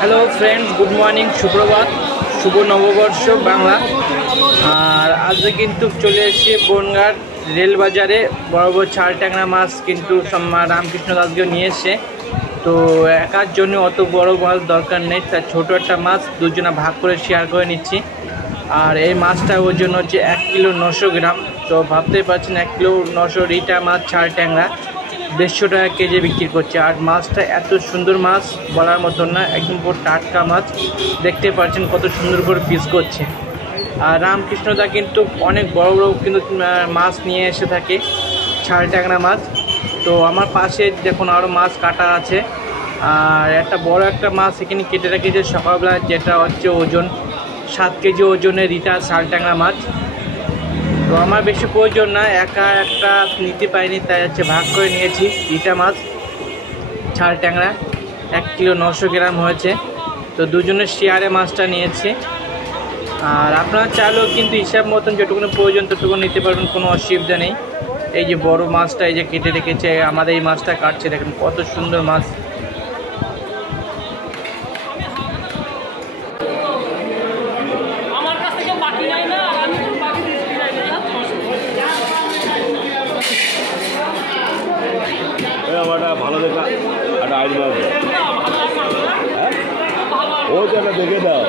Hello friends, good morning, সুপ্রভাত, শুভ নববর্ষ বাংলা। আর আজকে কিন্তু চলে এসেছি বনগাঁ রেল বাজারে। বড় বড় ছাল ট্যাংরা মাছ কিন্তু রামকৃষ্ণ দাসকেও নিয়ে এসছে। তো একার জন্য অত বড় মাছ দরকার নেই, তার ছোটো একটা মাছ দুজনে ভাগ করে শেয়ার করে নিচ্ছি। আর এই মাছটা ওজন হচ্ছে 1 কিলো 900 গ্রাম। তো ভাবতেই পারছেন 1 কিলো 900 রিটা মাছ ছাল ট্যাংরা 150 টাকা কেজি বিক্রি করছে। আর মাছটা এত সুন্দর মাছ বলার মতন না, একদম পুরো টাটকা মাছ। দেখতে পাচ্ছেন কত সুন্দর করে পিস করছে। আর রামকৃষ্ণদা কিন্তু অনেক বড় বড় কিন্তু মাছ নিয়ে এসে থাকে, ছাল ট্যাংরা মাছ। তো আমার পাশে দেখুন আরও মাছ কাটা আছে। আর একটা বড় একটা মাছ এখানে কেটে রেখেছে সকালবেলা, যেটা হচ্ছে ওজন 7 কেজি ওজনের রিটা ছাল ট্যাংরা মাছ। তো আমার বেশি প্রয়োজন না, একা একটা নিতে পাইনি, তাই হচ্ছে ভাগ করে নিয়েছি। রিটা মাছ ছাল ট্যাংরা 1 কিলো 900 গ্রাম হয়েছে। তো দুজনের শেয়ারে মাছটা নিয়েছি। আর আপনারা চাইলেও কিন্তু হিসাব মতন যেটুকুনি প্রয়োজন ততটুকু নিতে পারবেন, কোনো অসুবিধা নেই। এই যে বড় মাছটা এই যে কেটে রেখেছে, আমাদের এই মাছটা কাটছে, দেখেন কত সুন্দর মাছ। আমার ভালো দেখা একটা আইন মাছ দাও, হ্যাঁ ওইটা দেখে দাও।